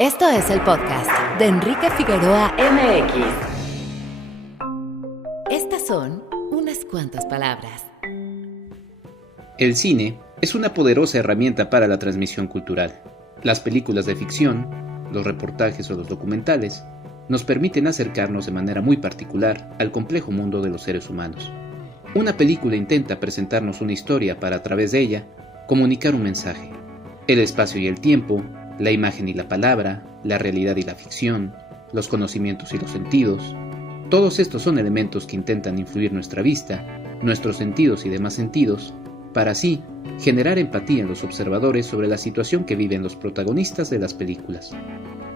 Esto es el podcast de Enrique Figueroa MX. Estas son unas cuantas palabras. El cine es una poderosa herramienta para la transmisión cultural. Las películas de ficción, los reportajes o los documentales nos permiten acercarnos de manera muy particular al complejo mundo de los seres humanos. Una película intenta presentarnos una historia para, a través de ella, comunicar un mensaje. El espacio y el tiempo, la imagen y la palabra, la realidad y la ficción, los conocimientos y los sentidos, todos estos son elementos que intentan influir nuestra vista, nuestros sentidos y demás sentidos, para así generar empatía en los observadores sobre la situación que viven los protagonistas de las películas.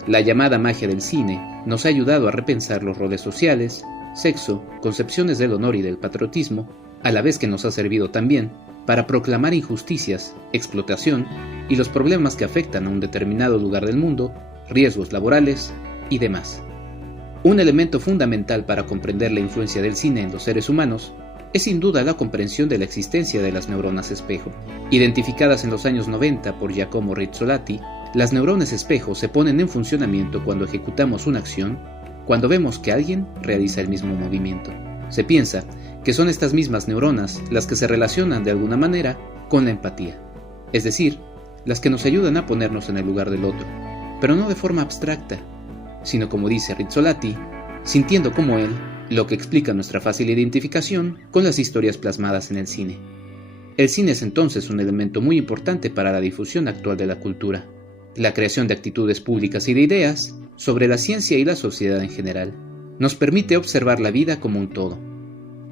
La llamada magia del cine nos ha ayudado a repensar los roles sociales, sexo, concepciones del honor y del patriotismo, a la vez que nos ha servido también para proclamar injusticias, explotación y los problemas que afectan a un determinado lugar del mundo, riesgos laborales y demás. Un elemento fundamental para comprender la influencia del cine en los seres humanos es sin duda la comprensión de la existencia de las neuronas espejo. Identificadas en los años 90 por Giacomo Rizzolatti, las neuronas espejo se ponen en funcionamiento cuando ejecutamos una acción, cuando vemos que alguien realiza el mismo movimiento. Se piensa que son estas mismas neuronas las que se relacionan de alguna manera con la empatía, es decir, las que nos ayudan a ponernos en el lugar del otro, pero no de forma abstracta, sino como dice Rizzolatti, sintiendo como él, lo que explica nuestra fácil identificación con las historias plasmadas en el cine. El cine es entonces un elemento muy importante para la difusión actual de la cultura, la creación de actitudes públicas y de ideas sobre la ciencia y la sociedad en general. Nos permite observar la vida como un todo.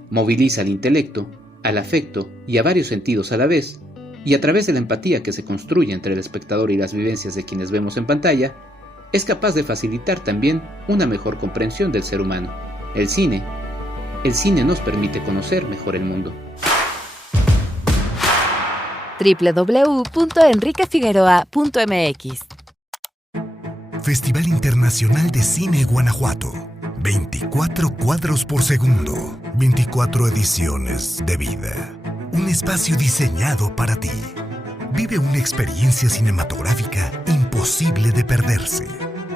Moviliza al intelecto, al afecto y a varios sentidos a la vez, y a través de la empatía que se construye entre el espectador y las vivencias de quienes vemos en pantalla, es capaz de facilitar también una mejor comprensión del ser humano. El cine nos permite conocer mejor el mundo. www.enriquefigueroa.mx Festival Internacional de Cine Guanajuato. 24 cuadros por segundo. 24 ediciones de vida. Un espacio diseñado para ti. Vive una experiencia cinematográfica imposible de perderse.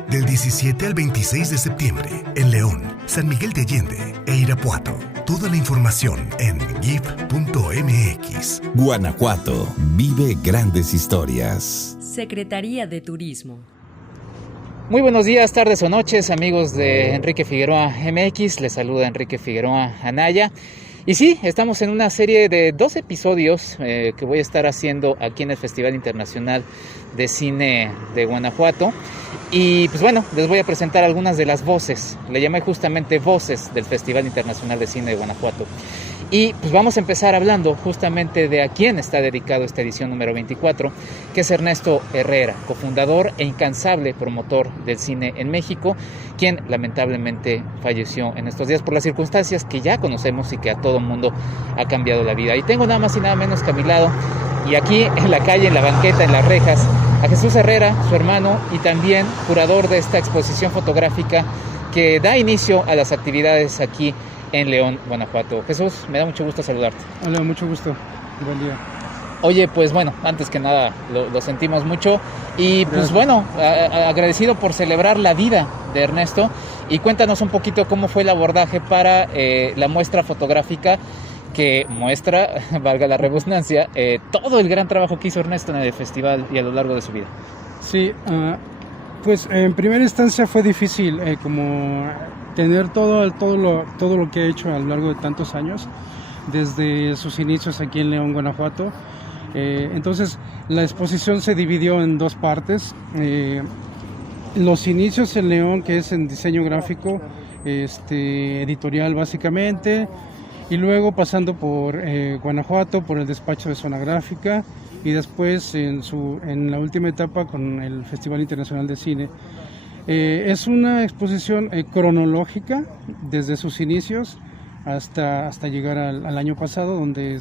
Del 17 al 26 de septiembre, en León, San Miguel de Allende e Irapuato. Toda la información en gif.mx. Guanajuato, vive grandes historias. Secretaría de Turismo. Muy buenos días, tardes o noches, amigos de Enrique Figueroa MX. Les saluda Enrique Figueroa Anaya. Y sí, estamos en una serie de 2 episodios que voy a estar haciendo aquí en el Festival Internacional de Cine de Guanajuato. Y pues bueno, les voy a presentar algunas de las voces. Le llamé justamente voces del Festival Internacional de Cine de Guanajuato. Y pues vamos a empezar hablando justamente de a quién está dedicado esta edición número 24, que es Ernesto Herrera, cofundador e incansable promotor del cine en México, quien lamentablemente falleció en estos días por las circunstancias que ya conocemos y que a todo mundo ha cambiado la vida. Y tengo nada más y nada menos que a mi lado, y aquí en la calle, en la banqueta, en las rejas, a Jesús Herrera, su hermano, y también curador de esta exposición fotográfica que da inicio a las actividades aquí en León, Guanajuato. Jesús, me da mucho gusto saludarte. Hola, mucho gusto. Buen día. Oye, pues bueno, antes que nada lo sentimos mucho y pues bueno, agradecido por celebrar la vida de Ernesto, y cuéntanos un poquito cómo fue el abordaje para la muestra fotográfica que muestra, valga la redundancia, todo el gran trabajo que hizo Ernesto en el festival y a lo largo de su vida. Sí, pues en primera instancia fue difícil como tener todo lo que ha hecho a lo largo de tantos años, desde sus inicios aquí en León, Guanajuato. Entonces la exposición se dividió en 2 partes. Los inicios en León, que es en diseño gráfico, editorial básicamente, y luego pasando por Guanajuato, por el despacho de Zona Gráfica, y después en la última etapa con el Festival Internacional de Cine. Es una exposición cronológica desde sus inicios hasta llegar al año pasado, donde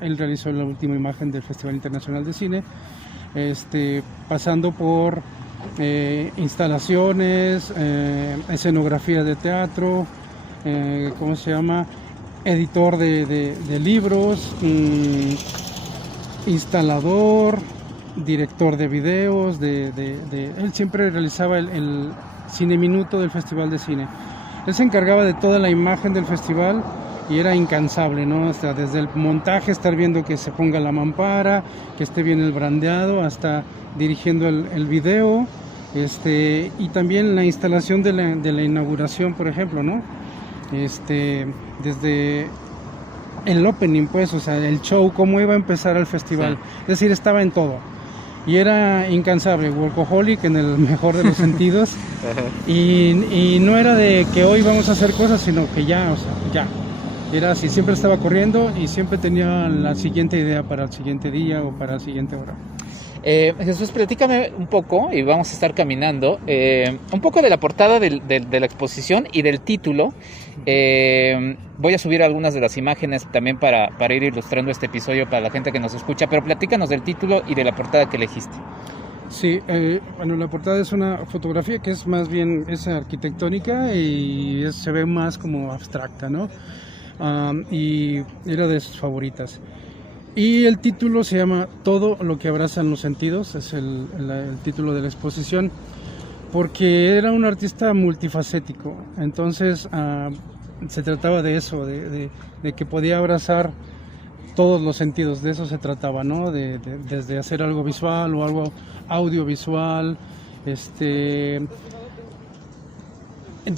él realizó la última imagen del Festival Internacional de Cine, pasando por instalaciones, escenografía de teatro, editor de libros, instalador, director de videos, él siempre realizaba el cine minuto del Festival de Cine. Él se encargaba de toda la imagen del festival y era incansable, ¿no? Hasta desde el montaje, estar viendo que se ponga la mampara, que esté bien el brandeado, hasta dirigiendo el video, y también la instalación de la inauguración, por ejemplo, ¿no? Desde el opening, pues, o sea, el show, cómo iba a empezar el festival. Sí. Es decir, estaba en todo. Y era incansable, workaholic en el mejor de los sentidos. y no era de que hoy vamos a hacer cosas, sino que ya, o sea, ya. Era así, siempre estaba corriendo y siempre tenía la siguiente idea para el siguiente día o para la siguiente hora. Jesús, platícame un poco, y vamos a estar caminando, un poco de la portada de la exposición y del título. Voy a subir algunas de las imágenes también para ir ilustrando este episodio para la gente que nos escucha, pero platícanos del título y de la portada que elegiste. Sí, bueno, la portada es una fotografía que es más bien es arquitectónica y se ve más como abstracta, ¿no? Y era de sus favoritas. Y el título se llama Todo lo que abrazan los sentidos, es el título de la exposición, porque era un artista multifacético. Entonces se trataba de eso, de que podía abrazar todos los sentidos, de eso se trataba, ¿no? Desde hacer algo visual o algo audiovisual, de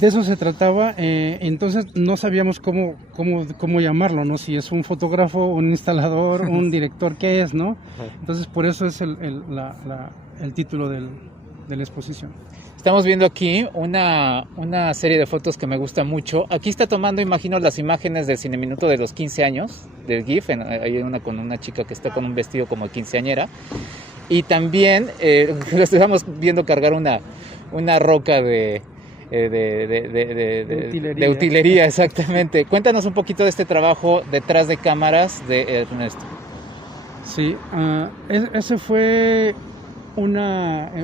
eso se trataba. Entonces no sabíamos cómo llamarlo, ¿no? Si es un fotógrafo, un instalador, un director, ¿qué es, no? Entonces por eso es el título de la exposición. Estamos viendo aquí una serie de fotos que me gusta mucho. Aquí está tomando, imagino, las imágenes del Cine Minuto de los 15 años, del GIF. Hay una con una chica que está con un vestido como quinceañera. Y también lo estamos viendo cargar una roca de utilería, exactamente. Cuéntanos un poquito de este trabajo detrás de cámaras de Ernesto. Sí, ese fue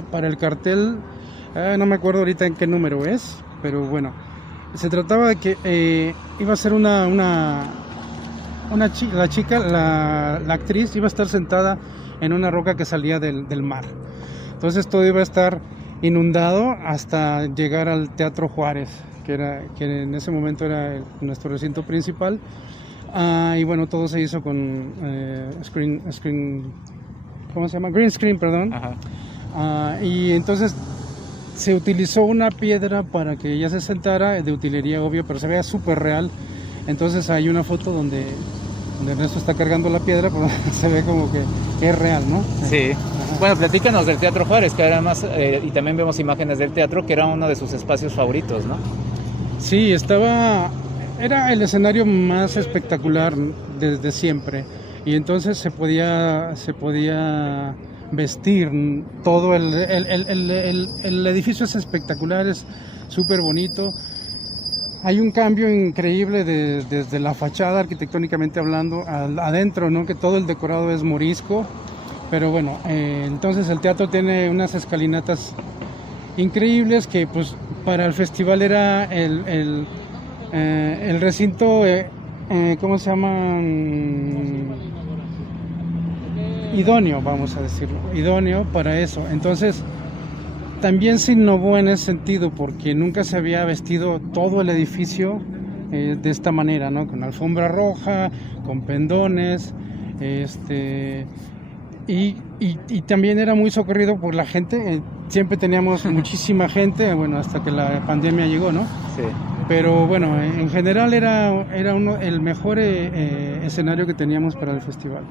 para el cartel, no me acuerdo ahorita en qué número es, pero bueno, se trataba de que iba a ser la actriz iba a estar sentada en una roca que salía del mar. Entonces todo iba a estar inundado hasta llegar al Teatro Juárez, que en ese momento era nuestro recinto principal. Y bueno, todo se hizo con ¿cómo se llama? Green screen, perdón. Y entonces se utilizó una piedra para que ella se sentara, de utilería, obvio, pero se veía súper real. Entonces hay una foto donde Ernesto está cargando la piedra, pero se ve como que es real, ¿no? Sí. Bueno, platícanos del Teatro Juárez, que además, y también vemos imágenes del teatro, que era uno de sus espacios favoritos, ¿no? Sí, era el escenario más espectacular desde siempre, y entonces se podía vestir todo, el edificio es espectacular, es súper bonito. Hay un cambio increíble desde la fachada, arquitectónicamente hablando, adentro, ¿no? Que todo el decorado es morisco. Pero bueno, entonces el teatro tiene unas escalinatas increíbles que pues para el festival era el recinto, ¿cómo se llama? Idóneo, vamos a decirlo, idóneo para eso. Entonces también se innovó en ese sentido porque nunca se había vestido todo el edificio de esta manera, ¿no? Con alfombra roja, con pendones, y también era muy socorrido por la gente. Siempre teníamos muchísima gente, bueno, hasta que la pandemia llegó, ¿no? Sí. Pero bueno, en general era el mejor escenario que teníamos para el festival.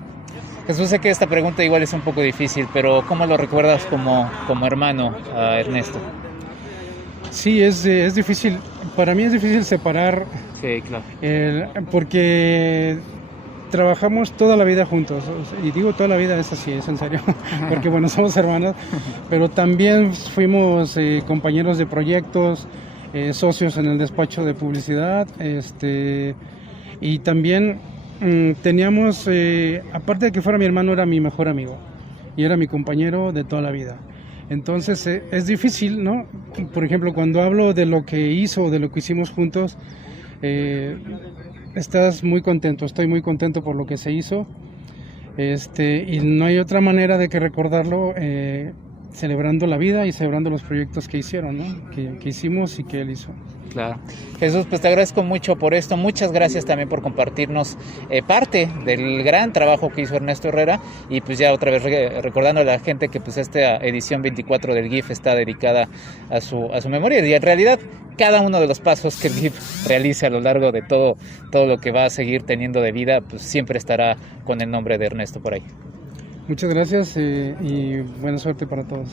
Jesús, sé que esta pregunta igual es un poco difícil, pero ¿cómo lo recuerdas como hermano a Ernesto? Sí, es difícil. Para mí es difícil separar. Sí, claro. Porque trabajamos toda la vida juntos. Y digo toda la vida, es así, es en serio. Porque bueno, somos hermanos. Pero también fuimos compañeros de proyectos, socios en el despacho de publicidad. Y también teníamos, aparte de que fuera mi hermano, era mi mejor amigo y era mi compañero de toda la vida. Entonces es difícil, ¿no? Por ejemplo, cuando hablo de lo que hizo, de lo que hicimos juntos, estoy muy contento por lo que se hizo. Y no hay otra manera de que recordarlo celebrando la vida y celebrando los proyectos que hicieron, ¿no? que hicimos y que él hizo. Claro. Jesús, pues te agradezco mucho por esto. Muchas gracias también por compartirnos parte del gran trabajo que hizo Ernesto Herrera. Y pues ya otra vez recordando a la gente que pues esta edición 24 del GIF está dedicada a su memoria. Y en realidad cada uno de los pasos que el GIF realice a lo largo de todo lo que va a seguir teniendo de vida, pues siempre estará con el nombre de Ernesto por ahí. Muchas gracias y buena suerte para todos.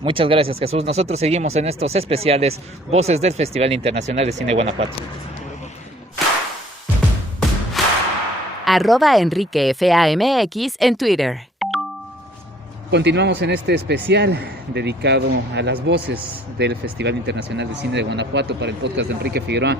Muchas gracias, Jesús. Nosotros seguimos en estos especiales Voces del Festival Internacional de Cine Guanajuato. @EnriqueFAMX en Twitter. Continuamos en este especial dedicado a las voces del Festival Internacional de Cine de Guanajuato para el podcast de Enrique Figueroa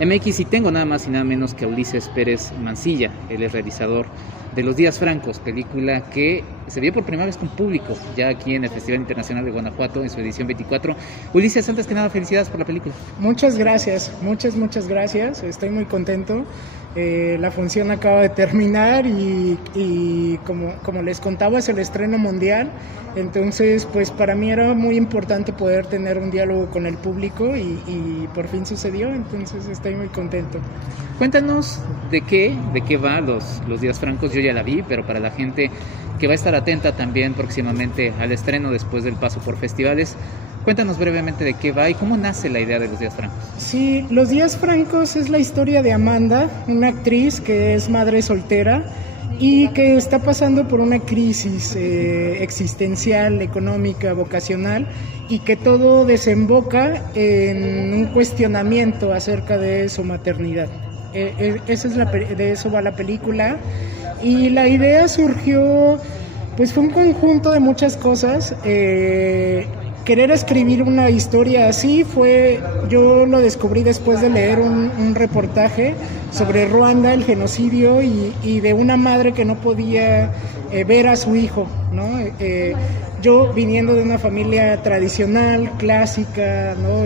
MX, y tengo nada más y nada menos que a Ulises Pérez Mancilla. Él es realizador de Los Días Francos, película que se vio por primera vez con público ya aquí en el Festival Internacional de Guanajuato en su edición 24. Ulises, antes que nada, felicidades por la película. Muchas gracias, muchas gracias, estoy muy contento. La función acaba de terminar y como les contaba, es el estreno mundial, entonces pues para mí era muy importante poder tener un diálogo con el público y por fin sucedió, entonces estoy muy contento. Cuéntanos de qué va los Días Francos. Yo ya la vi, pero para la gente que va a estar atenta también próximamente al estreno después del paso por festivales, cuéntanos brevemente de qué va y cómo nace la idea de Los Días Francos. Sí, Los Días Francos es la historia de Amanda, una actriz que es madre soltera y que está pasando por una crisis existencial, económica, vocacional, y que todo desemboca en un cuestionamiento acerca de su maternidad. De eso va la película, y la idea surgió, pues fue un conjunto de muchas cosas. Querer escribir una historia así yo lo descubrí después de leer un reportaje sobre Ruanda, el genocidio, y de una madre que no podía ver a su hijo, ¿no? Yo, viniendo de una familia tradicional, clásica, ¿no?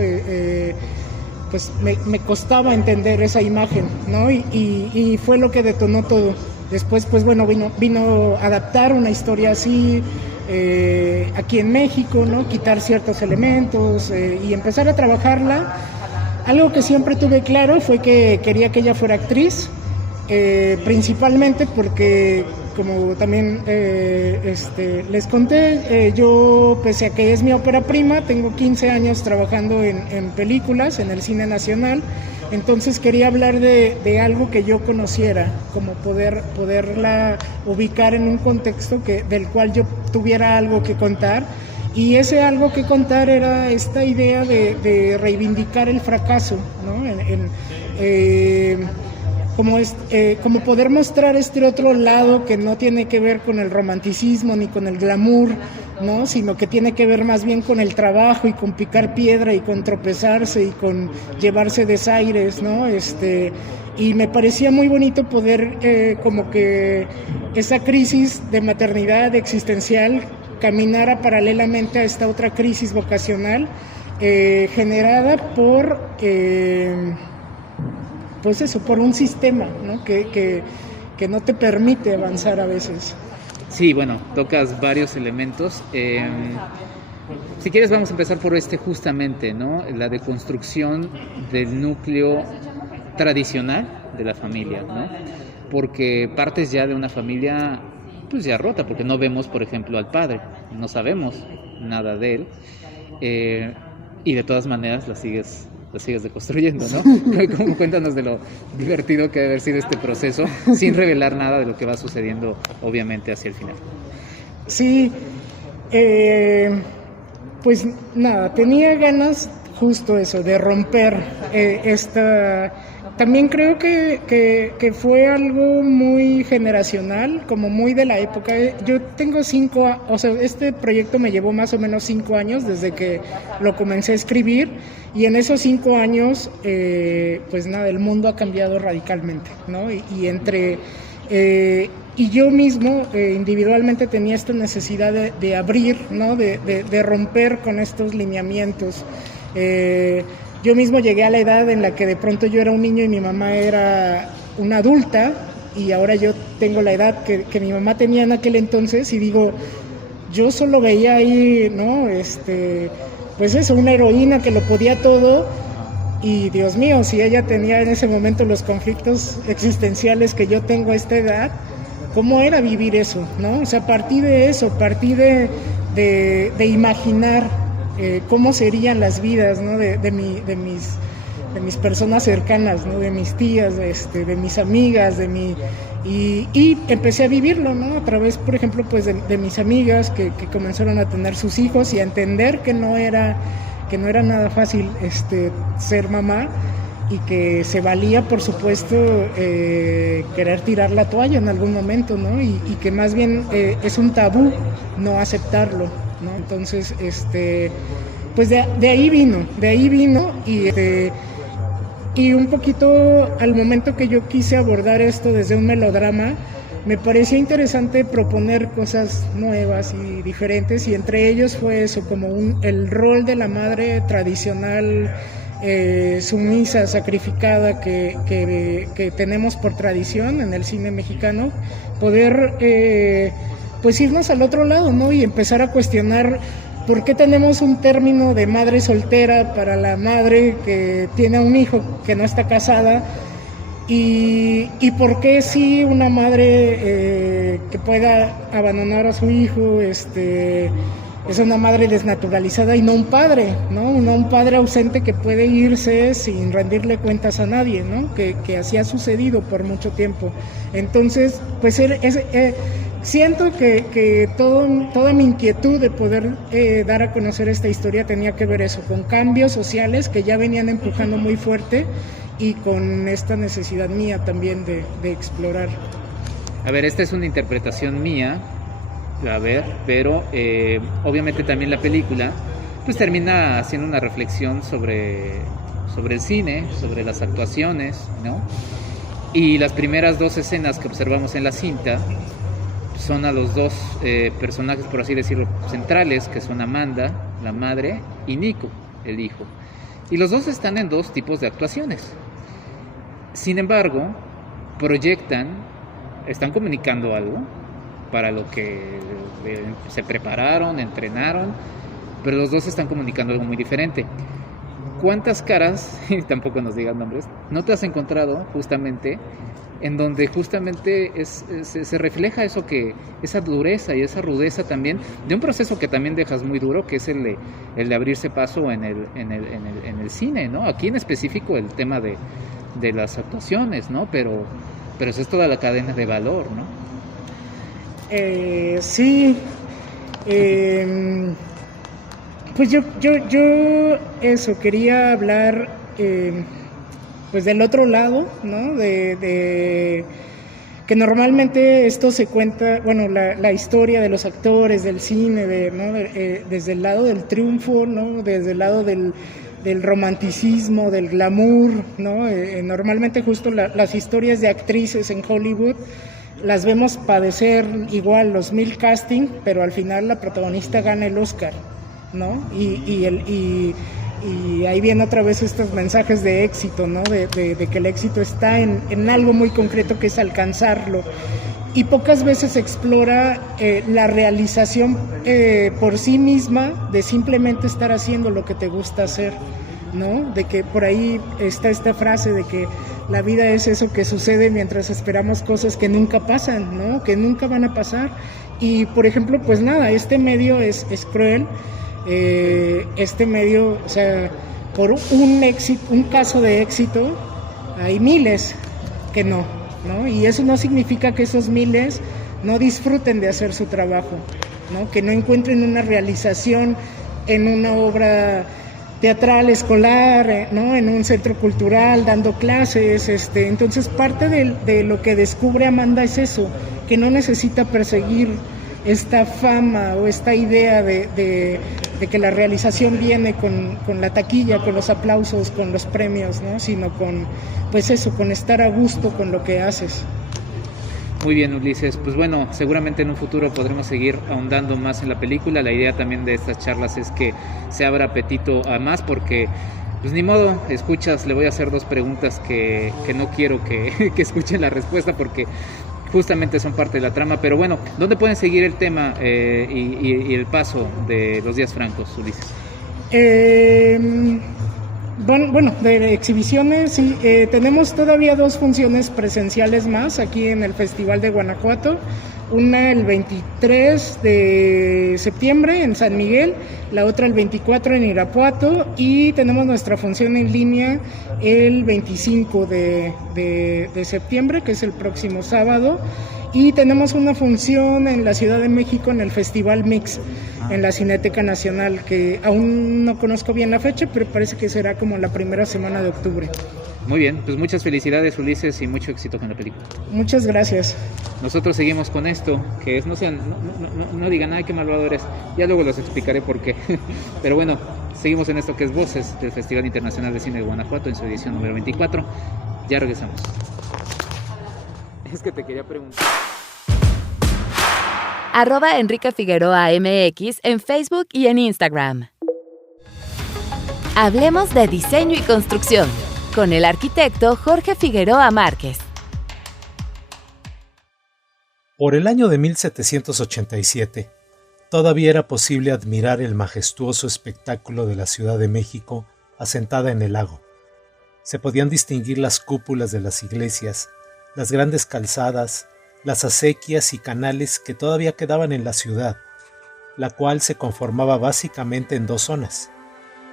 Pues me costaba entender esa imagen, ¿no? Y fue lo que detonó todo. Después, pues bueno, vino a adaptar una historia así aquí en México, ¿no? Quitar ciertos elementos y empezar a trabajarla. Algo que siempre tuve claro fue que quería que ella fuera actriz, principalmente porque, como también les conté, yo, pese a que es mi ópera prima, tengo 15 años trabajando en películas, en el cine nacional. Entonces quería hablar de algo que yo conociera, como poderla ubicar en un contexto del cual yo tuviera algo que contar. Y ese algo que contar era esta idea de reivindicar el fracaso, ¿no? Como poder mostrar este otro lado que no tiene que ver con el romanticismo ni con el glamour, ¿no? Sino que tiene que ver más bien con el trabajo y con picar piedra y con tropezarse y con llevarse desaires, ¿no? Y me parecía muy bonito poder como que esa crisis de maternidad existencial caminara paralelamente a esta otra crisis vocacional generada por pues eso, por un sistema, ¿no? que no te permite avanzar a veces. Sí, bueno, tocas varios elementos. Si quieres vamos a empezar por justamente, ¿no? La deconstrucción del núcleo tradicional de la familia, ¿no? Porque partes ya de una familia pues ya rota, porque no vemos, por ejemplo, al padre, no sabemos nada de él, y de todas maneras la sigues deconstruyendo, ¿no? Cuéntanos de lo divertido que debe haber sido este proceso, sin revelar nada de lo que va sucediendo, obviamente, hacia el final. Sí, pues nada, tenía ganas justo eso, de romper esta... También creo que fue algo muy generacional, como muy de la época. Yo tengo este proyecto me llevó más o menos 5 años desde que lo comencé a escribir, y en esos 5 años, pues nada, el mundo ha cambiado radicalmente, ¿no? Y yo mismo individualmente tenía esta necesidad de abrir, ¿no? De romper con estos lineamientos. Yo mismo llegué a la edad en la que de pronto yo era un niño y mi mamá era una adulta, y ahora yo tengo la edad que mi mamá tenía en aquel entonces y digo, yo solo veía ahí, ¿no? Pues eso, una heroína que lo podía todo y Dios mío, si ella tenía en ese momento los conflictos existenciales que yo tengo a esta edad, ¿cómo era vivir eso, no? O sea, partí de eso, partí de imaginar cómo serían las vidas, ¿no? de mis personas cercanas, ¿no? De mis tías, de mis amigas, y empecé a vivirlo, ¿no? A través, por ejemplo, pues de mis amigas que comenzaron a tener sus hijos y a entender que no era nada fácil ser mamá y que se valía, por supuesto, querer tirar la toalla en algún momento, ¿no? Y que más bien es un tabú no aceptarlo, ¿no? Entonces, pues de ahí vino y un poquito al momento que yo quise abordar esto desde un melodrama, me parecía interesante proponer cosas nuevas y diferentes, y entre ellos fue eso, como el rol de la madre tradicional, sumisa, sacrificada que tenemos por tradición en el cine mexicano, poder pues irnos al otro lado, ¿no? Y empezar a cuestionar ¿por qué tenemos un término de madre soltera para la madre que tiene un hijo que no está casada? ¿Y por qué sí una madre que pueda abandonar a su hijo es una madre desnaturalizada y no un padre, ¿no? No un padre ausente que puede irse sin rendirle cuentas a nadie, ¿no? Que así ha sucedido por mucho tiempo. Entonces, pues siento que toda mi inquietud de poder dar a conocer esta historia tenía que ver eso, con cambios sociales que ya venían empujando muy fuerte y con esta necesidad mía también de explorar. A ver, esta es una interpretación mía, pero obviamente también la película pues termina haciendo una reflexión sobre el cine, sobre las actuaciones, ¿no? Y las primeras dos escenas que observamos en la cinta son a los dos personajes, por así decirlo, centrales, que son Amanda, la madre, y Nico, el hijo. Y los dos están en dos tipos de actuaciones. Sin embargo, están comunicando algo para lo que se prepararon, entrenaron, pero los dos están comunicando algo muy diferente. ¿Cuántas caras, y tampoco nos digan nombres, no te has encontrado justamente en donde justamente se refleja eso, esa dureza y esa rudeza también de un proceso que también dejas muy duro, que es el de abrirse paso en el cine, ¿no? Aquí en específico el tema de las actuaciones, ¿no? Pero eso es toda la cadena de valor, ¿no? Sí. Pues yo eso, quería hablar pues del otro lado, ¿no? De que normalmente esto se cuenta, bueno, la historia de los actores, del cine, ¿no? Desde el lado del triunfo, ¿no? Desde el lado del romanticismo, del glamour, ¿no? Normalmente justo las historias de actrices en Hollywood las vemos padecer igual los 1000 casting, pero al final la protagonista gana el Oscar, ¿no? Y ahí vienen otra vez estos mensajes de éxito, ¿no? De que el éxito está en algo muy concreto, que es alcanzarlo. Y pocas veces explora la realización por sí misma, de simplemente estar haciendo lo que te gusta hacer, ¿no? De que por ahí está esta frase de que la vida es eso que sucede mientras esperamos cosas que nunca pasan, ¿no? Que nunca van a pasar. Y por ejemplo, pues nada, este medio es cruel. Este medio, o sea, por un caso de éxito hay miles que no, y eso no significa que esos miles no disfruten de hacer su trabajo, ¿no? Que no encuentren una realización en una obra teatral escolar, ¿no? En un centro cultural, dando clases, entonces parte de lo que descubre Amanda es eso, que no necesita perseguir esta fama o esta idea de que la realización viene con la taquilla, con los aplausos, con los premios, ¿no? Sino con, pues eso, con estar a gusto con lo que haces. Muy bien, Ulises. Pues bueno, seguramente en un futuro podremos seguir ahondando más en la película. La idea también de estas charlas es que se abra apetito a más, porque Pues ni modo, escuchas, le voy a hacer 2 preguntas que no quiero que escuchen la respuesta porque justamente son parte de la trama. Pero bueno, ¿dónde pueden seguir el tema y el paso de los días francos, Ulises? Bueno, de exhibiciones, sí, tenemos todavía 2 funciones presenciales más aquí en el Festival de Guanajuato. Una el 23 de septiembre en San Miguel, la otra el 24 en Irapuato, y tenemos nuestra función en línea el 25 de septiembre, que es el próximo sábado, y tenemos una función en la Ciudad de México en el Festival Mix, en la Cineteca Nacional, que aún no conozco bien la fecha, pero parece que será como la primera semana de octubre. Muy bien, pues muchas felicidades, Ulises, y mucho éxito con la película. Muchas gracias. Nosotros seguimos con esto, que es, no digan, ay, qué malvado eres, ya luego les explicaré por qué. Pero bueno, seguimos en esto que es Voces del Festival Internacional de Cine de Guanajuato en su edición número 24. Ya regresamos. Es que te quería preguntar. @Enrique Figueroa MX en Facebook y en Instagram. Hablemos de diseño y construcción con el arquitecto Jorge Figueroa Márquez. Por el año de 1787, todavía era posible admirar el majestuoso espectáculo de la Ciudad de México asentada en el lago. Se podían distinguir las cúpulas de las iglesias, las grandes calzadas, las acequias y canales que todavía quedaban en la ciudad, la cual se conformaba básicamente en 2 zonas,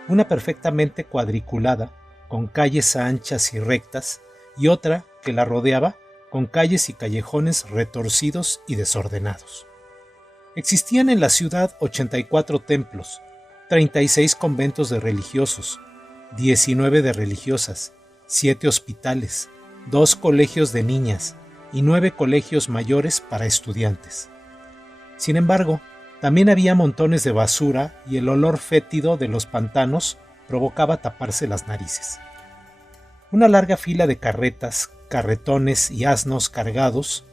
una perfectamente cuadriculada, con calles anchas y rectas, y otra que la rodeaba, con calles y callejones retorcidos y desordenados. Existían en la ciudad 84 templos, 36 conventos de religiosos, 19 de religiosas, 7 hospitales, 2 colegios de niñas y 9 colegios mayores para estudiantes. Sin embargo, también había montones de basura y el olor fétido de los pantanos provocaba taparse las narices. Una larga fila de carretas, carretones y asnos cargados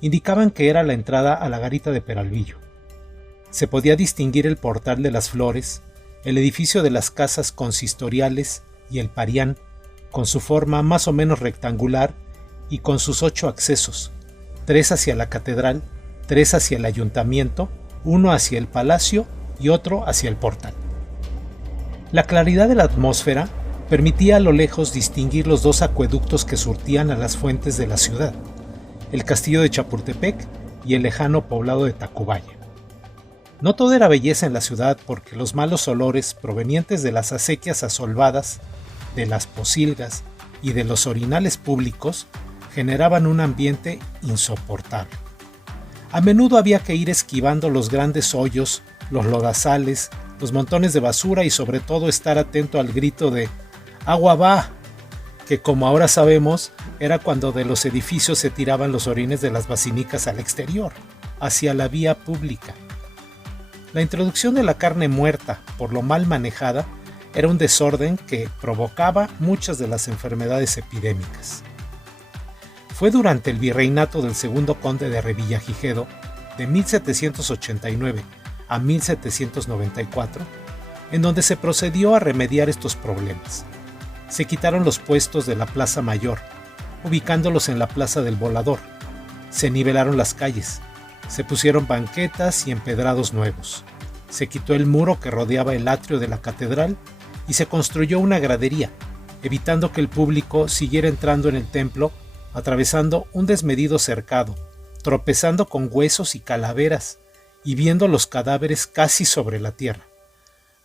indicaban que era la entrada a la garita de Peralvillo. Se podía distinguir el portal de las Flores, el edificio de las casas consistoriales y el Parián, con su forma más o menos rectangular y con sus 8 accesos, 3 hacia la catedral, 3 hacia el ayuntamiento, 1 hacia el palacio y otro hacia el portal. La claridad de la atmósfera permitía a lo lejos distinguir los 2 acueductos que surtían a las fuentes de la ciudad, el castillo de Chapultepec y el lejano poblado de Tacubaya. No todo era belleza en la ciudad porque los malos olores provenientes de las acequias asolvadas, de las pocilgas y de los orinales públicos generaban un ambiente insoportable. A menudo había que ir esquivando los grandes hoyos, los lodazales, los montones de basura y sobre todo estar atento al grito de ¡agua va!, que como ahora sabemos era cuando de los edificios se tiraban los orines de las basinicas al exterior, hacia la vía pública. La introducción de la carne muerta, por lo mal manejada, era un desorden que provocaba muchas de las enfermedades epidémicas. Fue durante el virreinato del segundo conde de Revillagigedo, de 1789 a 1794, en donde se procedió a remediar estos problemas. Se quitaron los puestos de la Plaza Mayor, ubicándolos en la Plaza del Volador. Se nivelaron las calles, se pusieron banquetas y empedrados nuevos. Se quitó el muro que rodeaba el atrio de la catedral y se construyó una gradería, evitando que el público siguiera entrando en el templo atravesando un desmedido cercado, tropezando con huesos y calaveras y viendo los cadáveres casi sobre la tierra.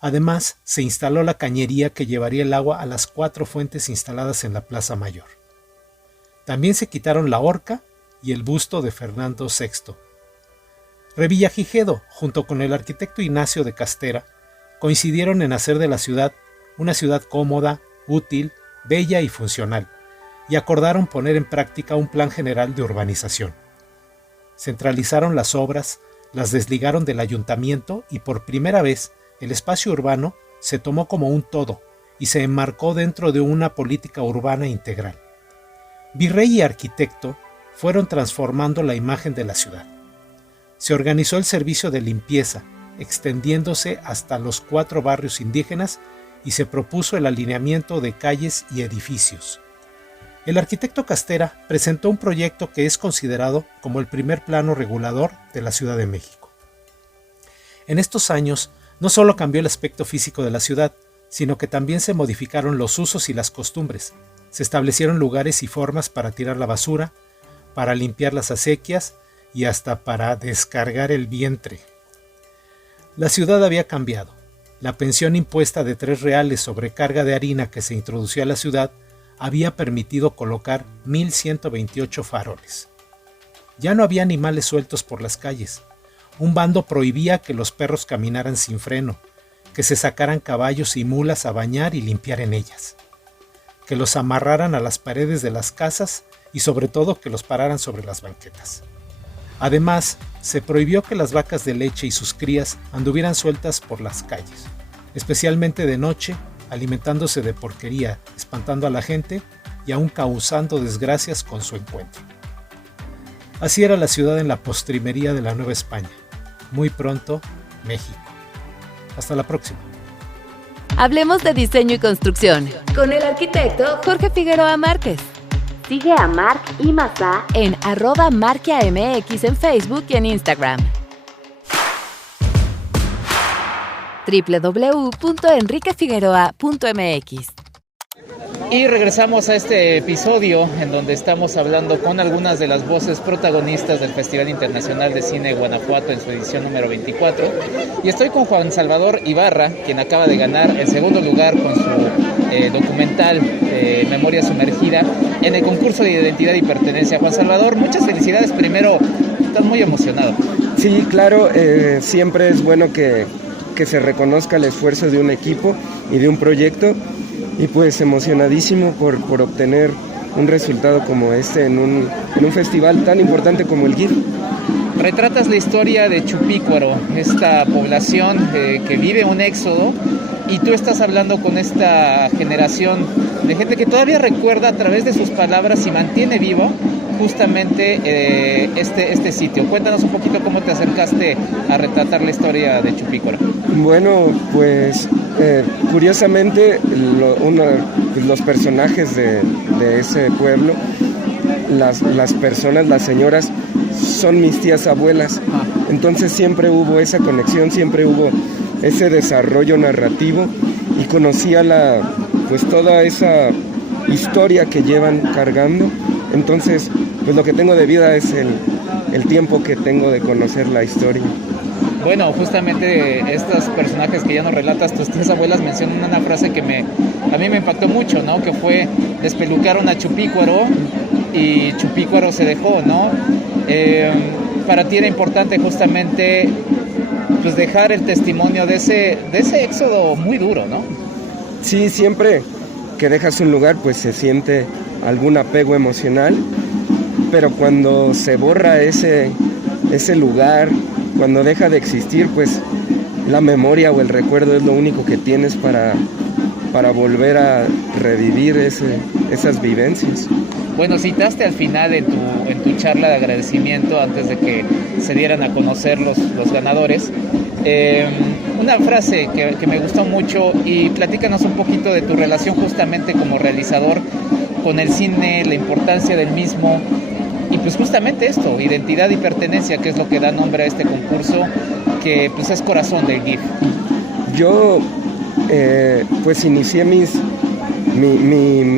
Además, se instaló la cañería que llevaría el agua a las 4 fuentes instaladas en la Plaza Mayor. También se quitaron la horca y el busto de Fernando VI. Revillagigedo, junto con el arquitecto Ignacio de Castera, coincidieron en hacer de la ciudad una ciudad cómoda, útil, bella y funcional, y acordaron poner en práctica un plan general de urbanización. Centralizaron las obras, las desligaron del ayuntamiento y por primera vez el espacio urbano se tomó como un todo y se enmarcó dentro de una política urbana integral. Virrey y arquitecto fueron transformando la imagen de la ciudad. Se organizó el servicio de limpieza, extendiéndose hasta los 4 barrios indígenas y se propuso el alineamiento de calles y edificios. El arquitecto Castera presentó un proyecto que es considerado como el primer plano regulador de la Ciudad de México. En estos años, no solo cambió el aspecto físico de la ciudad, sino que también se modificaron los usos y las costumbres. Se establecieron lugares y formas para tirar la basura, para limpiar las acequias y hasta para descargar el vientre. La ciudad había cambiado. La pensión impuesta de 3 reales sobre carga de harina que se introdució a la ciudad había permitido colocar 1,128 faroles. Ya no había animales sueltos por las calles. Un bando prohibía que los perros caminaran sin freno, que se sacaran caballos y mulas a bañar y limpiar en ellas, que los amarraran a las paredes de las casas y sobre todo que los pararan sobre las banquetas. Además, se prohibió que las vacas de leche y sus crías anduvieran sueltas por las calles, especialmente de noche, alimentándose de porquería, espantando a la gente y aún causando desgracias con su encuentro. Así era la ciudad en la postrimería de la Nueva España. Muy pronto, México. Hasta la próxima. Hablemos de diseño y construcción con el arquitecto Jorge Figueroa Márquez. Sigue a Marc y Mazá en @marquiamx en Facebook y en Instagram. www.enriquefigueroa.mx. Y regresamos a este episodio en donde estamos hablando con algunas de las voces protagonistas del Festival Internacional de Cine Guanajuato en su edición número 24. Y estoy con Juan Salvador Ibarra, quien acaba de ganar el segundo lugar con su documental Memoria Sumergida en el concurso de identidad y pertenencia. Juan Salvador, muchas felicidades. Primero, estás muy emocionado. Sí, claro, siempre es bueno que se reconozca el esfuerzo de un equipo y de un proyecto. Y pues emocionadísimo por obtener un resultado como este en un festival tan importante como el GIF. Retratas la historia de Chupícuaro, esta población que vive un éxodo, y tú estás hablando con esta generación de gente que todavía recuerda a través de sus palabras y mantiene vivo justamente este sitio. Cuéntanos un poquito cómo te acercaste a retratar la historia de Chupícuaro. Bueno, pues curiosamente los personajes de ese pueblo, las personas, las señoras, son mis tías abuelas. Entonces siempre hubo esa conexión, siempre hubo ese desarrollo narrativo y conocía pues toda esa historia que llevan cargando. Entonces, pues lo que tengo de vida es el tiempo que tengo de conocer la historia. Bueno, justamente estos personajes que ya nos relatas, tus tías abuelas mencionan una frase que a mí me impactó mucho, ¿no? Que fue: despelucaron a Chupícuaro y Chupícuaro se dejó, ¿no? Para ti era importante justamente pues dejar el testimonio de ese éxodo muy duro, ¿no? Sí, siempre que dejas un lugar pues se siente algún apego emocional, pero cuando se borra ese lugar, cuando deja de existir, pues la memoria o el recuerdo es lo único que tienes para volver a revivir esas vivencias. Bueno, citaste al final en tu charla de agradecimiento, antes de que se dieran a conocer los ganadores, una frase que me gustó mucho, y platícanos un poquito de tu relación justamente como realizador con el cine, la importancia del mismo, y pues justamente esto, identidad y pertenencia, que es lo que da nombre a este concurso, que pues es corazón del GIF. Yo pues inicié mi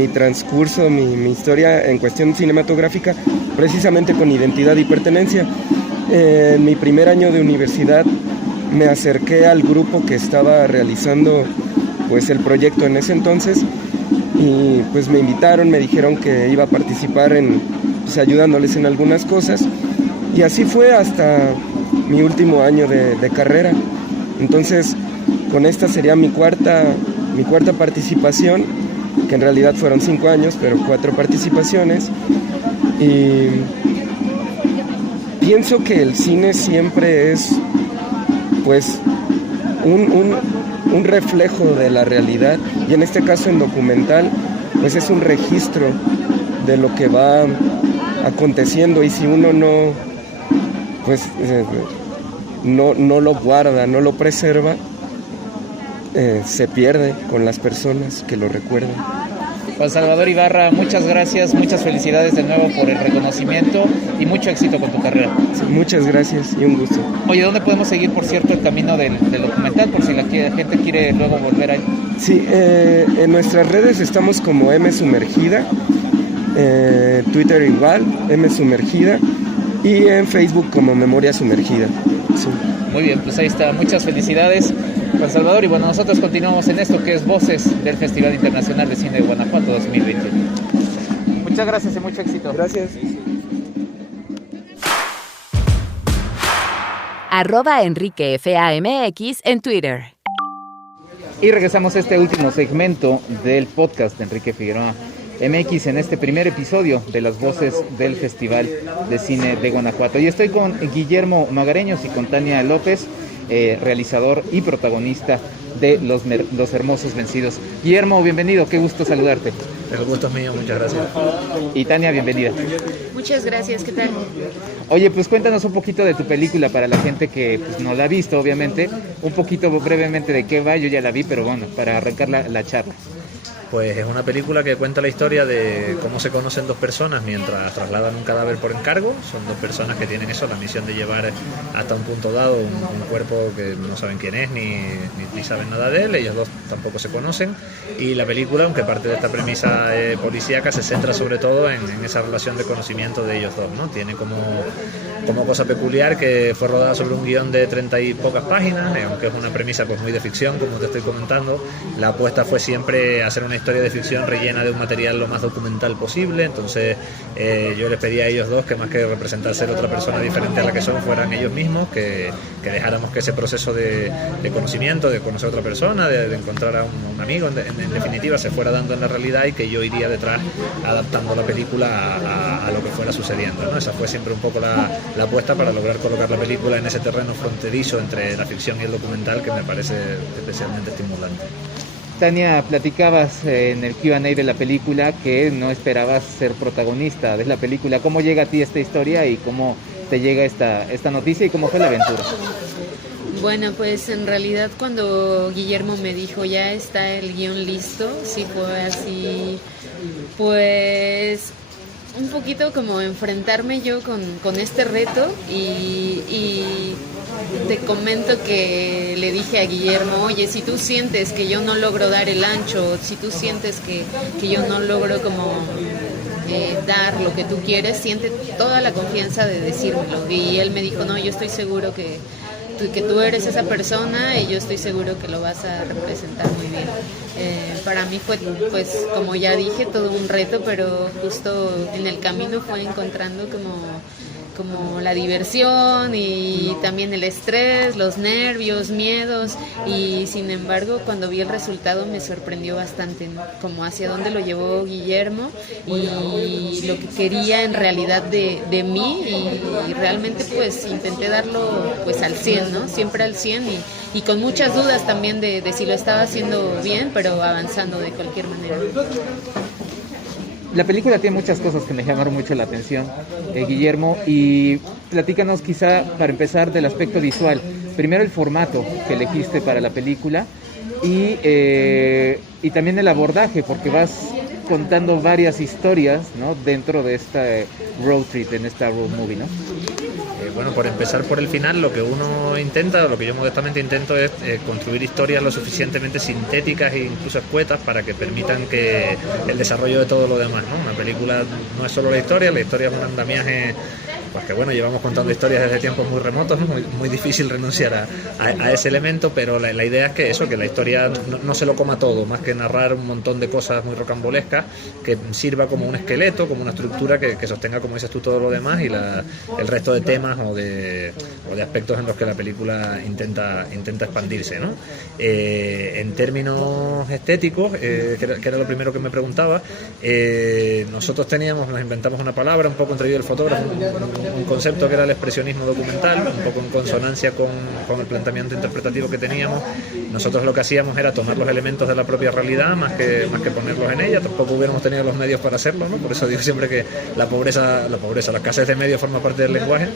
transcurso, mi historia en cuestión cinematográfica precisamente con identidad y pertenencia. En mi primer año de universidad me acerqué al grupo que estaba realizando pues el proyecto en ese entonces, y pues me invitaron, me dijeron que iba a participar pues ayudándoles en algunas cosas, y así fue hasta mi último año de carrera. Entonces, con esta sería mi cuarta participación, que en realidad fueron 5 años, pero 4 participaciones. Y pienso que el cine siempre es pues un reflejo de la realidad, y en este caso en documental pues es un registro de lo que va aconteciendo, y si uno no lo guarda, no lo preserva, se pierde con las personas que lo recuerdan. Juan Salvador Ibarra, muchas gracias, muchas felicidades de nuevo por el reconocimiento y mucho éxito con tu carrera. Sí, muchas gracias y un gusto. Oye, ¿dónde podemos seguir, por cierto, el camino del documental, por si la gente quiere luego volver ahí? Sí, en nuestras redes estamos como M Sumergida, Twitter igual, M Sumergida, y en Facebook como Memoria Sumergida. Sí. Muy bien, pues ahí está, muchas felicidades, Juan Salvador, y bueno, nosotros continuamos en esto que es Voces del Festival Internacional de Cine de Guanajuato 2021. Muchas gracias y mucho éxito. Gracias. @EnriqueFAMX en Twitter. Y regresamos a este último segmento del podcast de Enrique Figueroa MX en este primer episodio de las Voces del Festival de Cine de Guanajuato. Y estoy con Guillermo Magareños y con Tania López, realizador y protagonista de Los Hermosos Vencidos. Guillermo, bienvenido, qué gusto saludarte. El gusto es mío, muchas gracias. Y Tania, bienvenida. Muchas gracias, ¿qué tal? Oye, pues cuéntanos un poquito de tu película para la gente que pues, no la ha visto, obviamente. Un poquito brevemente de qué va, yo ya la vi, pero bueno, para arrancar la charla. Pues es una película que cuenta la historia de cómo se conocen dos personas mientras trasladan un cadáver por encargo. Son dos personas que tienen la misión de llevar hasta un punto dado un cuerpo que no saben quién es ni saben nada de él. Ellos dos tampoco se conocen. Y la película, aunque parte de esta premisa policíaca, se centra sobre todo en esa relación de conocimiento de ellos dos, ¿no? Tiene como cosa peculiar que fue rodada sobre un guión de 30 y pocas páginas, aunque es una premisa pues muy de ficción, como te estoy comentando. La apuesta fue siempre hacer una historia de ficción rellena de un material lo más documental posible. Entonces yo les pedí a ellos dos que más que representar ser otra persona diferente a la que son, fueran ellos mismos, que dejáramos que ese proceso de conocimiento, de conocer a otra persona, de encontrar a un amigo, en definitiva, se fuera dando en la realidad, y que yo iría detrás adaptando la película a lo que fuera sucediendo, ¿no? Esa fue siempre un poco la apuesta para lograr colocar la película en ese terreno fronterizo entre la ficción y el documental, que me parece especialmente estimulante. Tania, platicabas en el Q&A de la película que no esperabas ser protagonista de la película. ¿Cómo llega a ti esta historia y cómo te llega esta noticia y cómo fue la aventura? Bueno, pues en realidad cuando Guillermo me dijo ya está el guión listo, sí fue así, pues un poquito como enfrentarme yo con este reto y te comento que le dije a Guillermo, oye, si tú sientes que yo no logro dar el ancho, si tú sientes que yo no logro como dar lo que tú quieres, siente toda la confianza de decírmelo. Y él me dijo, no, yo estoy seguro que tú eres esa persona y yo estoy seguro que lo vas a representar muy bien. Para mí fue, pues, como ya dije, todo un reto, pero justo en el camino fue encontrando como la diversión y también el estrés, los nervios, miedos, y sin embargo cuando vi el resultado me sorprendió bastante, ¿no? Como hacia dónde lo llevó Guillermo y lo que quería en realidad de mí, y realmente pues intenté darlo pues al 100, ¿no? Siempre al 100 y con muchas dudas también de si lo estaba haciendo bien, pero avanzando de cualquier manera. La película tiene muchas cosas que me llamaron mucho la atención, Guillermo, y platícanos quizá para empezar del aspecto visual. Primero el formato que elegiste para la película y también el abordaje, porque vas contando varias historias, ¿no? Dentro de esta road trip, en esta road movie, ¿no? Bueno, por empezar por el final, lo que uno intenta, lo que yo modestamente intento es construir historias lo suficientemente sintéticas e incluso escuetas para que permitan que el desarrollo de todo lo demás, ¿no? Una película no es solo la historia es un andamiaje, pues que bueno, llevamos contando historias desde tiempos muy remotos, ¿no? Muy difícil renunciar a ese elemento, pero la idea es que la historia no se lo coma todo, más que narrar un montón de cosas muy rocambolescas, que sirva como un esqueleto, como una estructura que sostenga, como dices tú, todo lo demás y el resto de temas o de aspectos en los que la película intenta expandirse, ¿no? En términos estéticos, que era lo primero que me preguntaba, nosotros nos inventamos una palabra un poco entre yo y el fotógrafo, un concepto que era el expresionismo documental, un poco en consonancia con el planteamiento interpretativo que teníamos. Nosotros lo que hacíamos era tomar los elementos de la propia realidad más que ponerlos en ella. Tampoco hubiéramos tenido los medios para hacerlo, ¿no? Por eso digo siempre que la pobreza, la escasez de medios forma parte del lenguaje,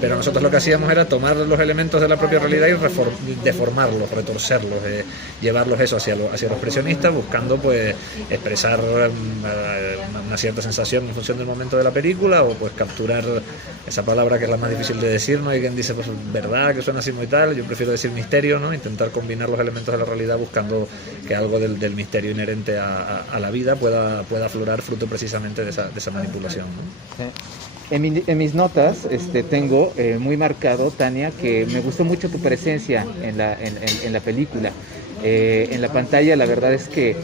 pero nosotros lo que hacíamos era tomar los elementos de la propia realidad y deformarlos, retorcerlos, llevarlos eso hacia los expresionistas, buscando pues expresar una cierta sensación en función del momento de la película, o pues capturar esa palabra que es la más difícil de decir, ¿no? Hay quien dice pues verdad, que suena así muy tal, yo prefiero decir misterio, ¿no? Intentar combinar los elementos de la realidad buscando que algo del misterio inherente a la vida pueda aflorar fruto precisamente de esa manipulación, ¿no? En mis notas tengo muy marcado, Tania, que me gustó mucho tu presencia en la película. En la pantalla la verdad es que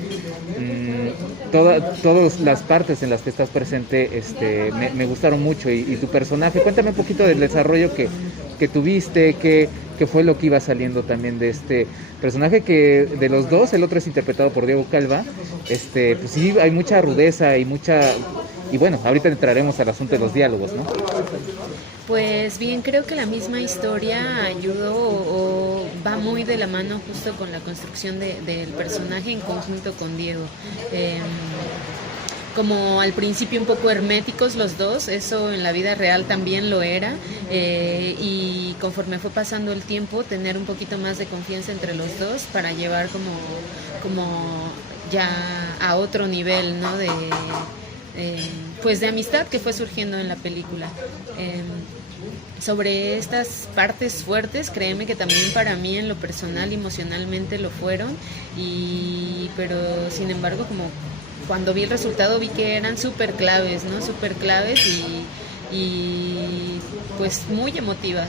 todas las partes en las que estás presente me gustaron mucho, y tu personaje, cuéntame un poquito del desarrollo que tuviste, qué fue lo que iba saliendo también de este personaje, que de los dos, el otro es interpretado por Diego Calva, pues sí hay mucha rudeza y bueno, ahorita entraremos al asunto de los diálogos, ¿no? Pues bien, creo que la misma historia ayudó o va muy de la mano justo con la construcción del personaje en conjunto con Diego. Como al principio un poco herméticos los dos, eso en la vida real también lo era, y conforme fue pasando el tiempo, tener un poquito más de confianza entre los dos para llevar como ya a otro nivel, ¿no? Pues de amistad que fue surgiendo en la película. Sobre estas partes fuertes, créeme que también para mí en lo personal emocionalmente lo fueron, pero sin embargo como cuando vi el resultado vi que eran súper claves, ¿no? Súper claves y pues muy emotivas.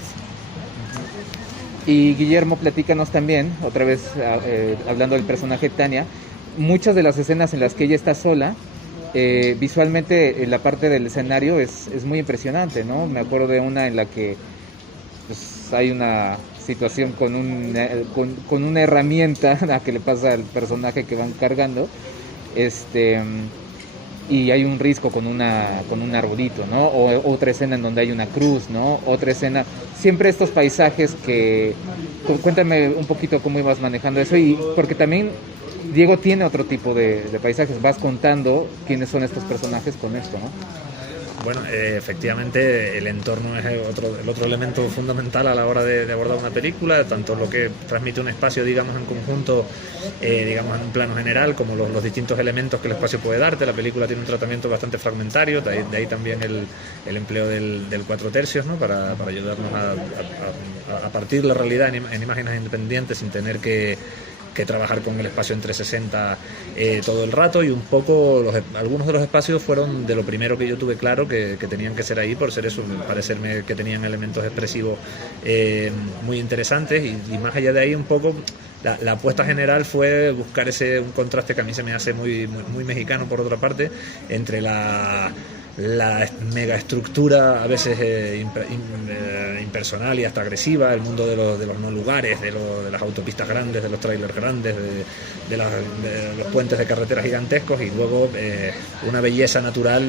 Y Guillermo, platícanos también, otra vez hablando del personaje Tania, muchas de las escenas en las que ella está sola, visualmente la parte del escenario es muy impresionante, ¿no? Me acuerdo de una en la que pues, hay una situación con una herramienta a que le pasa al personaje que van cargando, y hay un risco con un arbolito, ¿no? O otra escena en donde hay una cruz, ¿no? Otra escena, siempre estos paisajes que... Cuéntame un poquito cómo ibas manejando eso, y porque también Diego tiene otro tipo de paisajes, vas contando quiénes son estos personajes con esto, ¿no? Bueno, efectivamente el entorno es el otro elemento fundamental a la hora de abordar una película, tanto lo que transmite un espacio, digamos, en conjunto, digamos, en un plano general, como los distintos elementos que el espacio puede darte. La película tiene un tratamiento bastante fragmentario, de ahí también el empleo del 4/3, ¿no? Para ayudarnos a partir la realidad en imágenes independientes sin tener que trabajar con el espacio en 360 todo el rato, y un poco algunos de los espacios fueron de lo primero que yo tuve claro que tenían que ser ahí, por ser eso, parecerme que tenían elementos expresivos muy interesantes, y más allá de ahí un poco la apuesta general fue buscar un contraste que a mí se me hace muy, muy, muy mexicano por otra parte, entre la megaestructura a veces impersonal y hasta agresiva, el mundo de los no lugares, de las autopistas grandes, de los trailers grandes, de los puentes de carreteras gigantescos, y luego una belleza natural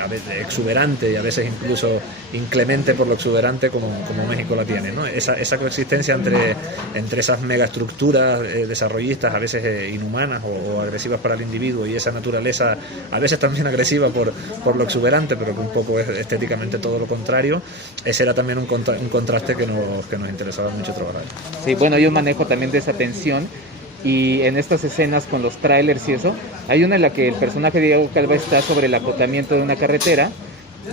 a veces exuberante y a veces incluso inclemente por lo exuberante como México la tiene, ¿no? Esa coexistencia entre esas megaestructuras desarrollistas a veces inhumanas o agresivas para el individuo, y esa naturaleza a veces también agresiva por lo exuberante, pero que un poco es estéticamente todo lo contrario. Ese era también un contraste que nos interesaba mucho trabajar. Sí, bueno, yo manejo también de esa tensión, y en estas escenas con los trailers y eso, hay una en la que el personaje de Diego Calva está sobre el acotamiento de una carretera,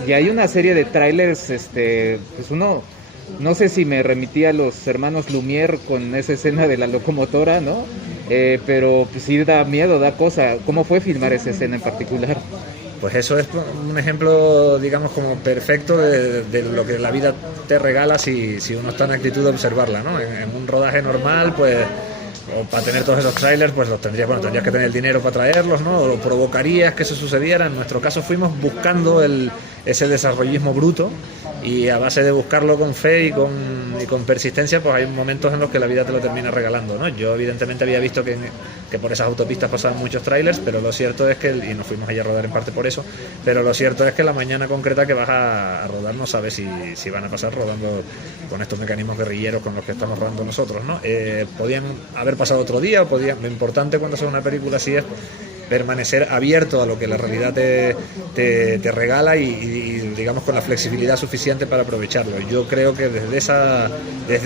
y hay una serie de trailers, pues uno, no sé si me remitía a los hermanos Lumière con esa escena de la locomotora, ¿no? Pero pues sí da miedo, da cosa. ¿Cómo fue filmar esa escena en particular? Pues eso es un ejemplo, digamos, como perfecto de lo que la vida te regala si uno está en actitud de observarla, ¿no? En un rodaje normal, pues, o para tener todos esos trailers, pues tendrías que tener el dinero para traerlos, ¿no? O provocarías que eso sucediera. En nuestro caso fuimos buscando ese desarrollismo bruto y a base de buscarlo con fe y con persistencia, pues hay momentos en los que la vida te lo termina regalando, ¿no? Yo evidentemente había visto que por esas autopistas pasaban muchos trailers, pero lo cierto es que, y nos fuimos allí a rodar en parte por eso, pero lo cierto es que la mañana concreta que vas a rodar no sabes si van a pasar rodando con estos mecanismos guerrilleros con los que estamos rodando nosotros, ¿no? Podían haber pasado otro día, lo importante cuando haces una película así es permanecer abierto a lo que la realidad te regala y digamos con la flexibilidad suficiente para aprovecharlo. Yo creo que desde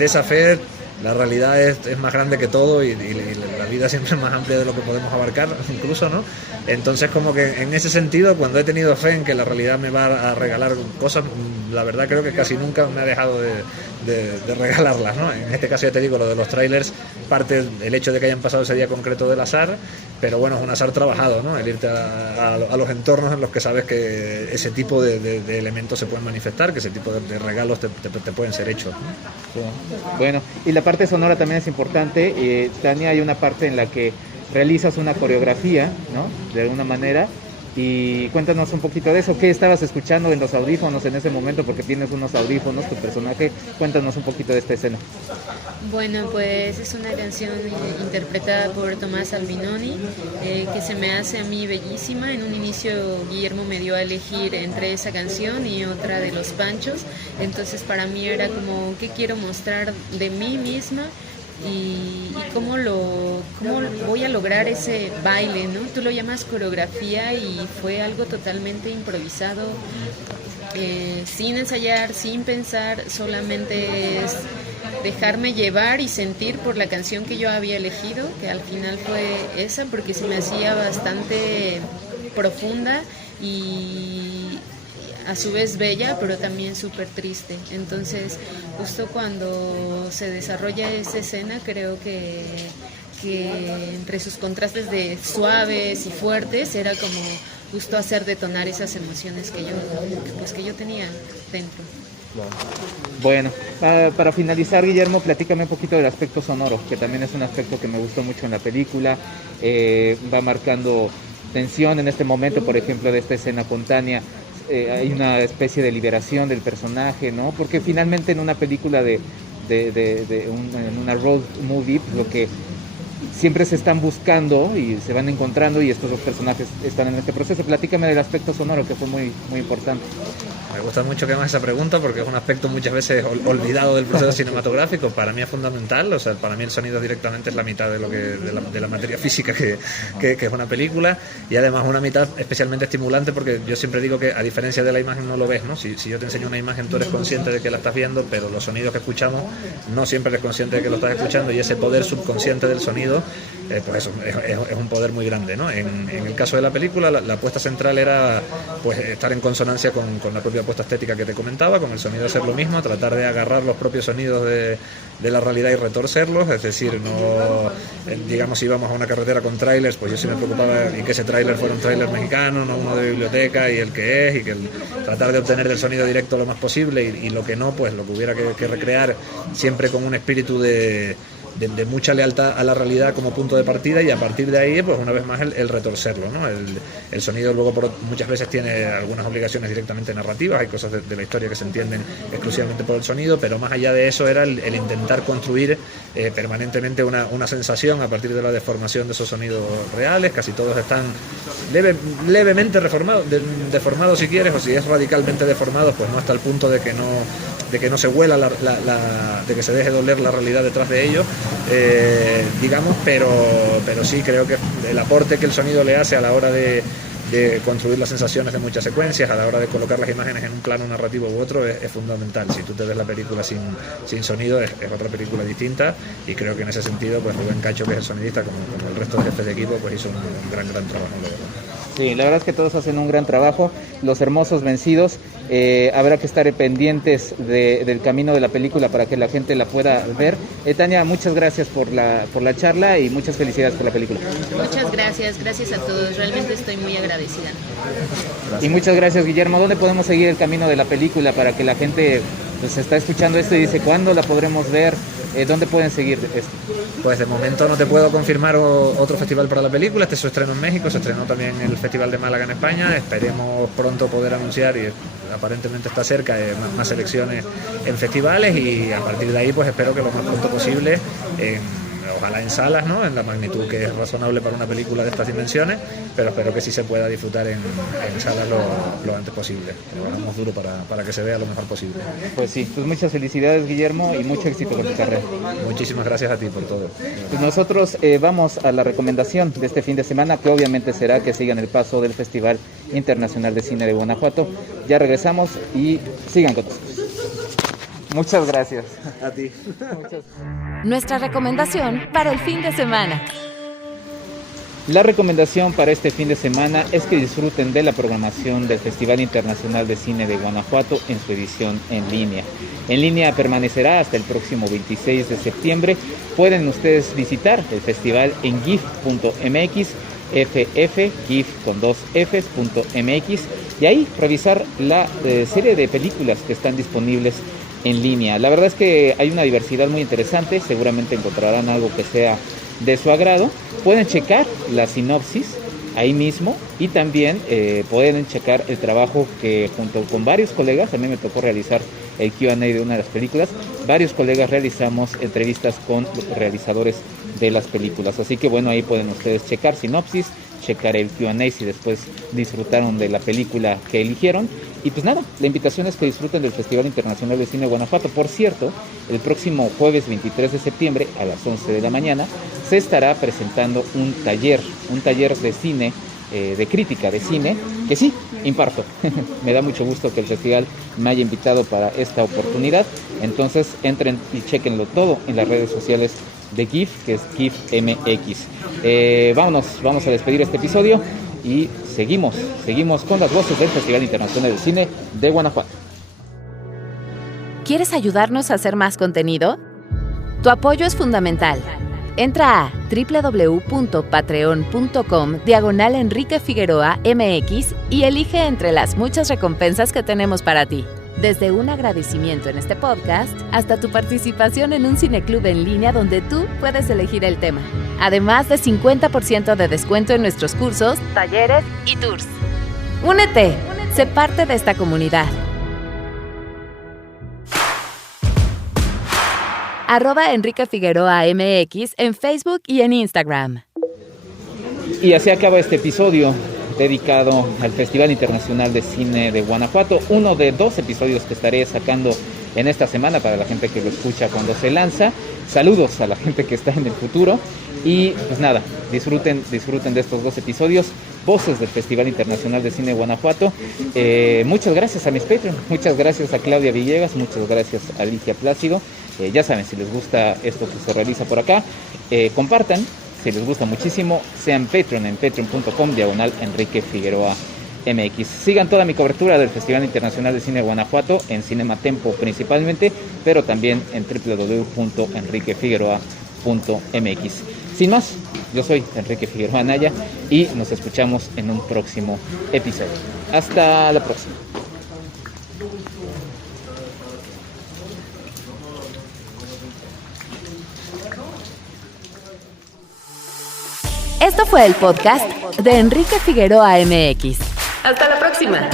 esa fe la realidad es más grande que todo y la vida siempre es más amplia de lo que podemos abarcar incluso, ¿no? Entonces como que en ese sentido, cuando he tenido fe en que la realidad me va a regalar cosas, la verdad creo que casi nunca me ha dejado de regalarlas, ¿no? En este caso ya te digo, lo de los trailers parte el hecho de que hayan pasado ese día concreto del azar, pero bueno, es un azar trabajado, ¿no? El irte a los entornos en los que sabes que ese tipo de elementos se pueden manifestar, que ese tipo de regalos te pueden ser hechos, ¿no? Bueno, y la parte sonora también es importante. Tania, hay una parte en la que realizas una coreografía, ¿no? De alguna manera. Y cuéntanos un poquito de eso. ¿Qué estabas escuchando en los audífonos en ese momento? Porque tienes unos audífonos, tu personaje. Cuéntanos un poquito de esta escena. Bueno, pues es una canción interpretada por Tomás Albinoni, que se me hace a mí bellísima. En un inicio Guillermo me dio a elegir entre esa canción y otra de Los Panchos. Entonces para mí era como, ¿qué quiero mostrar de mí misma? Y cómo voy a lograr ese baile, ¿no? Tú lo llamas coreografía y fue algo totalmente improvisado, sin ensayar, sin pensar, solamente es dejarme llevar y sentir por la canción que yo había elegido, que al final fue esa, porque se me hacía bastante profunda y a su vez bella, pero también súper triste. Entonces, justo cuando se desarrolla esa escena, creo que entre sus contrastes de suaves y fuertes, era como justo hacer detonar esas emociones que yo tenía dentro. Bueno, para finalizar, Guillermo, platícame un poquito del aspecto sonoro, que también es un aspecto que me gustó mucho en la película. Va marcando tensión en este momento, por ejemplo, de esta escena con Tania. Hay una especie de liberación del personaje, ¿no? Porque finalmente en una película en una road movie, lo que siempre se están buscando y se van encontrando, y estos dos personajes están en este proceso. Platícame del aspecto sonoro, que fue muy, muy importante. Me gusta mucho que hagas esa pregunta porque es un aspecto muchas veces olvidado del proceso cinematográfico. Para mí es fundamental, o sea, para mí el sonido directamente es la mitad de la materia física que es una película, y además una mitad especialmente estimulante, porque yo siempre digo que a diferencia de la imagen no lo ves, ¿no? Si yo te enseño una imagen, tú eres consciente de que la estás viendo, pero los sonidos que escuchamos no siempre eres consciente de que lo estás escuchando, y ese poder subconsciente del sonido, pues eso es un poder muy grande, ¿no? En el caso de la película, la apuesta central era pues estar en consonancia con la propia apuesta estética que te comentaba, con el sonido hacer lo mismo, tratar de agarrar los propios sonidos de la realidad y retorcerlos, es decir, no, digamos, si íbamos a una carretera con trailers, pues yo sí me preocupaba en que ese trailer fuera un trailer mexicano, no uno de biblioteca, y el que es, y que tratar de obtener del sonido directo lo más posible, y lo que no, pues lo que hubiera que recrear, siempre con un espíritu de mucha lealtad a la realidad como punto de partida, y a partir de ahí, pues una vez más el retorcerlo, ¿no? El sonido luego muchas veces tiene algunas obligaciones directamente narrativas, hay cosas de la historia que se entienden exclusivamente por el sonido, pero más allá de eso era el intentar construir permanentemente una sensación a partir de la deformación de esos sonidos reales. Casi todos están levemente deformados si quieres, o si es radicalmente deformados, pues no hasta el punto de que no se huela de que se deje de oler la realidad detrás de ellos, digamos, pero sí creo que el aporte que el sonido le hace a la hora de construir las sensaciones de muchas secuencias, a la hora de colocar las imágenes en un plano narrativo u otro, es fundamental. Si tú te ves la película sin sonido, es otra película distinta, y creo que en ese sentido, pues Rubén Cacho, que es el sonidista, como el resto de jefes de equipo, pues hizo un gran trabajo, la verdad. Sí, la verdad es que todos hacen un gran trabajo. Los Hermosos Vencidos, habrá que estar pendientes del camino de la película para que la gente la pueda ver. Tania, muchas gracias por la charla y muchas felicidades por la película. Muchas gracias a todos, realmente estoy muy agradecida. Gracias. Y muchas gracias, Guillermo. ¿Dónde podemos seguir el camino de la película para que la gente pues está escuchando esto y dice, ¿cuándo la podremos ver? ¿Dónde pueden seguir esto? Pues de momento no te puedo confirmar otro festival para la película. Este es su estreno en México, se estrenó también en el Festival de Málaga en España. Esperemos pronto poder anunciar, y aparentemente está cerca, más selecciones en festivales, y a partir de ahí pues espero que lo más pronto posible, ojalá en salas, ¿no?, en la magnitud que es razonable para una película de estas dimensiones, pero espero que sí se pueda disfrutar en salas lo antes posible. Trabajamos duro para que se vea lo mejor posible. Pues sí, pues muchas felicidades, Guillermo, y mucho éxito con tu carrera. Muchísimas gracias a ti por todo. Pues nosotros vamos a la recomendación de este fin de semana, que obviamente será que sigan el paso del Festival Internacional de Cine de Guanajuato. Ya regresamos y sigan con nosotros. Muchas gracias. A ti. Nuestra recomendación para el fin de semana. La recomendación para este fin de semana es que disfruten de la programación del Festival Internacional de Cine de Guanajuato en su edición en línea. En línea permanecerá hasta el próximo 26 de septiembre. Pueden ustedes visitar el festival en gif.mx, gif con 2 Fs.mx, y ahí revisar la serie de películas que están disponibles en línea. La verdad es que hay una diversidad muy interesante, seguramente encontrarán algo que sea de su agrado. Pueden checar la sinopsis ahí mismo, y también pueden checar el trabajo que junto con varios colegas, a mí me tocó realizar el Q&A de una de las películas, varios colegas realizamos entrevistas con los realizadores de las películas, así que bueno, ahí pueden ustedes checar sinopsis, checar el Q&A si después disfrutaron de la película que eligieron. Y pues nada, la invitación es que disfruten del Festival Internacional de Cine de Guanajuato. Por cierto, el próximo jueves 23 de septiembre a las 11 de la mañana se estará presentando un taller de cine, de crítica de cine, que sí, imparto. Me da mucho gusto que el festival me haya invitado para esta oportunidad. Entonces entren y chequenlo todo en las redes sociales de GIF, que es GIF.mx. Vamos a despedir este episodio y seguimos con las voces del Festival Internacional de Cine de Guanajuato. ¿Quieres ayudarnos a hacer más contenido? Tu apoyo es fundamental. Entra a www.patreon.com/Enrique Figueroa MX y elige entre las muchas recompensas que tenemos para ti. Desde un agradecimiento en este podcast hasta tu participación en un cineclub en línea donde tú puedes elegir el tema. Además de 50% de descuento en nuestros cursos, talleres y tours. ¡Únete! Sé parte de esta comunidad. @Enrique Figueroa MX en Facebook y en Instagram. Y así acaba este episodio dedicado al Festival Internacional de Cine de Guanajuato, uno de 2 episodios que estaré sacando en esta semana para la gente que lo escucha cuando se lanza. Saludos a la gente que está en el futuro, y pues nada, disfruten de estos 2 episodios, voces del Festival Internacional de Cine de Guanajuato. Muchas gracias a mis Patreon, muchas gracias a Claudia Villegas, muchas gracias a Alicia Plácido. Ya saben, si les gusta esto que se realiza por acá, compartan. Si les gusta muchísimo, sean Patreon en patreon.com/Enrique Figueroa MX. Sigan toda mi cobertura del Festival Internacional de Cine de Guanajuato en Cinematempo principalmente, pero también en www.enriquefigueroa.mx. Sin más, yo soy Enrique Figueroa Anaya y nos escuchamos en un próximo episodio. Hasta la próxima. Esto fue el podcast de Enrique Figueroa MX. Hasta la próxima.